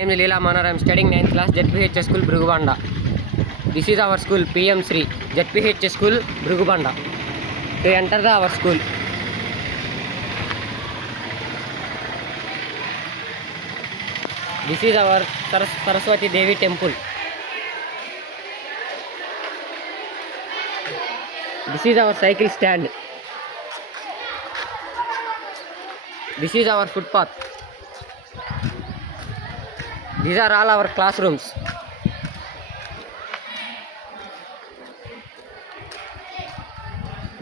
name is Leela Manar. I am studying 9th class ZPH School Brugubanda. This is our school PM Sri ZPH School Brugubanda. To enter our school. This is our Saraswati Devi temple. This is our cycle stand. This is our footpath. These are all our classrooms.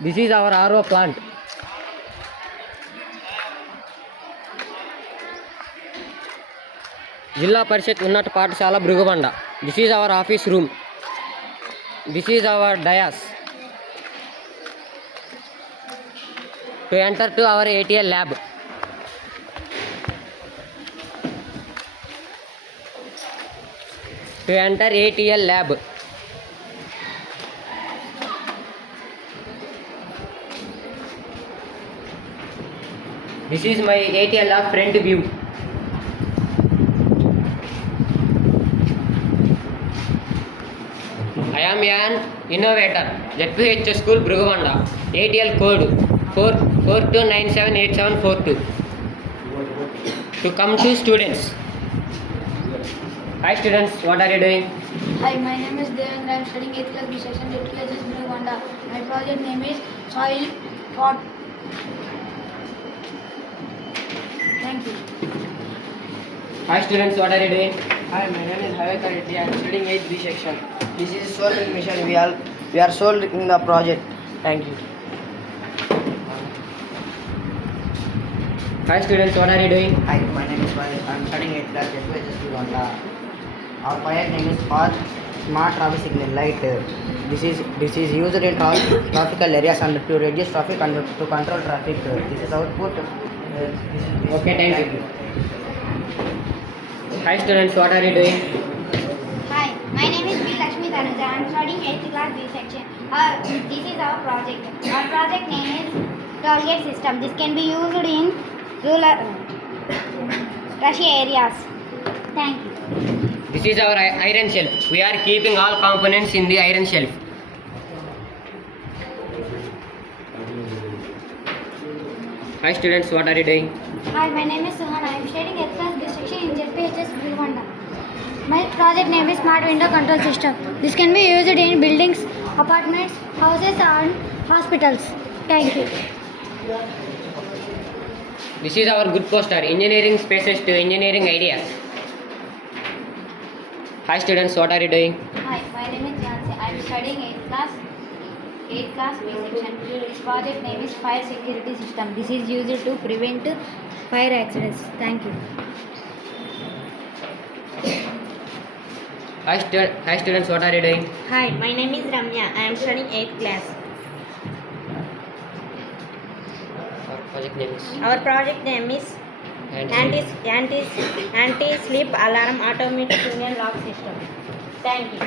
This is our RO plant. Jilla Parishad Unnat Pathshala Brugubanda. This is our office room. This is our dais. To enter to our ATL lab. To enter ATL lab. This is my ATL lab front view. I am an innovator. ZPH School Brugubanda. ATL code 442978742. To come to students. Hi students, what are you doing? Hi, my name is Devendra. I am studying 8th class B section ZPH Brugubanda. My project name is Soil Pot. Thank you. Hi students, what are you doing? Hi, my name is Haveka Reddy. I am studying 8th B section. This is soldering mission. We are soldering the project. Thank you. Hi students, what are you doing? Hi, my name is Valet. I am studying 8th class ZPH Brugubanda. Our project name is Smart Traffic Signal Light. This is used in traffical areas and to reduce traffic and to control traffic. This is output. Okay, thank you. Hi students, what are you doing? Hi, my name is B. Lakshmi Tanuja. I am studying 8th class B section. This is our project. Our project name is Tollgate System. This can be used in rural areas. Thank you. This is our iron shelf. We are keeping all components in the iron shelf. Hi students, what are you doing? Hi, my name is Suhan. I am studying 8th class B section in ZPHS Brugubanda. My project name is Smart Window Control System. This can be used in buildings, apartments, houses and hospitals. Thank you. This is our good poster. Engineering spaces to engineering ideas. Hi students, what are you doing? Hi, my name is Jansi. I am studying 8th class B section. This project name is Fire Security System. This is used to prevent fire accidents. Thank you. Hi students, what are you doing? Hi, my name is Ramya. I am studying 8th class. Our project name is Our project name is Anti-Sleep Alarm Automatic Union Lock System. Thank you.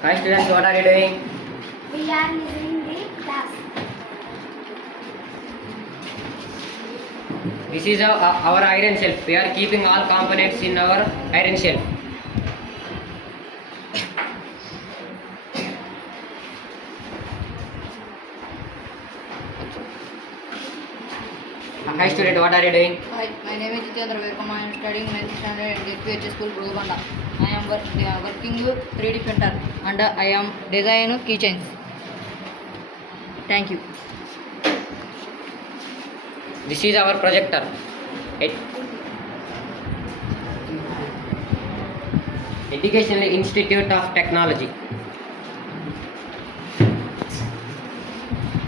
Hi students, what are you doing? We are listening the class. This is our iron shelf. We are keeping all components in our iron shelf. Hi student, what are you doing? Hi, my name is Jitendra Verkama. I am studying 9th standard at ZPH School Brugubanda. I am working 3D printer and I am designing keychains. Thank you. This is our projector. Educational Institute of Technology.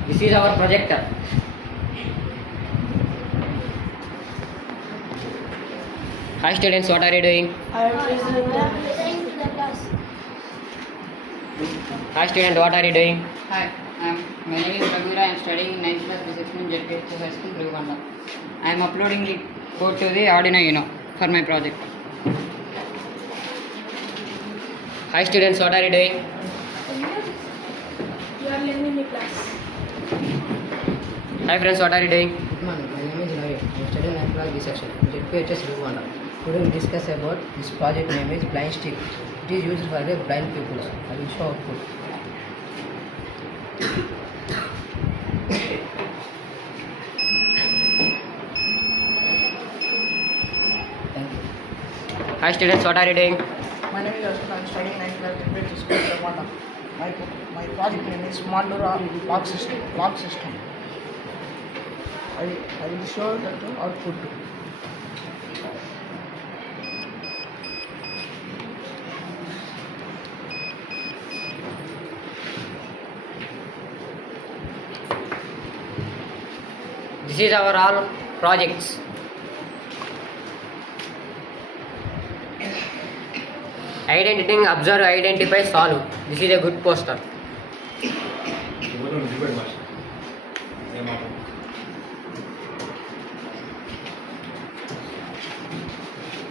This is our projector. Hi students, what are you doing? I am listening to the class. Hi student, what are you doing? Hi, my name is Raghuram. I am studying 9th class B section in ZPH School Brugubanda. I am uploading the code to the Arduino Uno for my project. Hi students, what are you doing? You are learning the class. Hi friends, what are you doing? Good morning. My name is Ravi. I am studying 9th class B B section, ZPHS Rwanda. Today we discuss about this project name is Blind Stick. It is used for the blind people. I will show output. Thank you. Hi students, what are you doing? My name is Ashok. I am studying 9th class at School Rwanda. My project name is Mandura Lock System. I will show the output. This is our all projects. Identifying, observe, identify, solve. This is a good poster.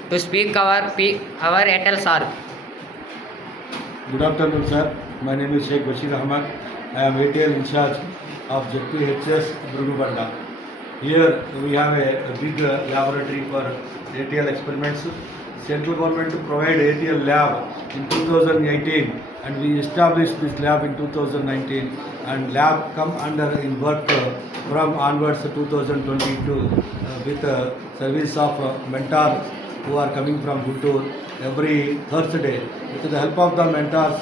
To speak our Airtel sir. Good afternoon, sir. My name is Sheikh Bashir Ahmad. I am ATL in charge of ZPHS Brugubanda. Here we have a big laboratory for ATL experiments. Central government provide ATL lab in 2018 and we established this lab in 2019 and lab come under in work from onwards 2022 with service of mentors who are coming from Guntur every Thursday. With the help of the mentors,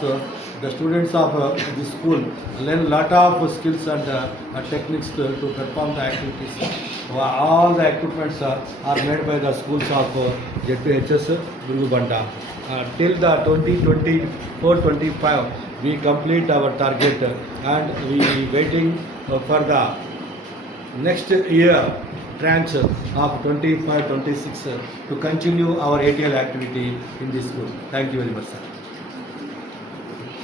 the students of this school learn lot of skills and techniques to perform the activities. All the equipments are made by the schools of ZPHS Brugubanda. Till the 2024-25 we complete our target and we waiting for the next year tranche of 25-26 to continue our ATL activity in this school. Thank you very much, sir.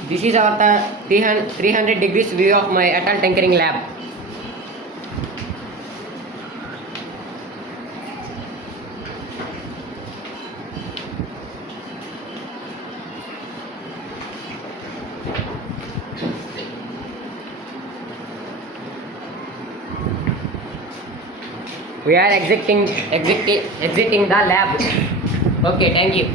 This is our 300 degrees view of my Atal tinkering lab. We are exiting the lab. Okay, thank you.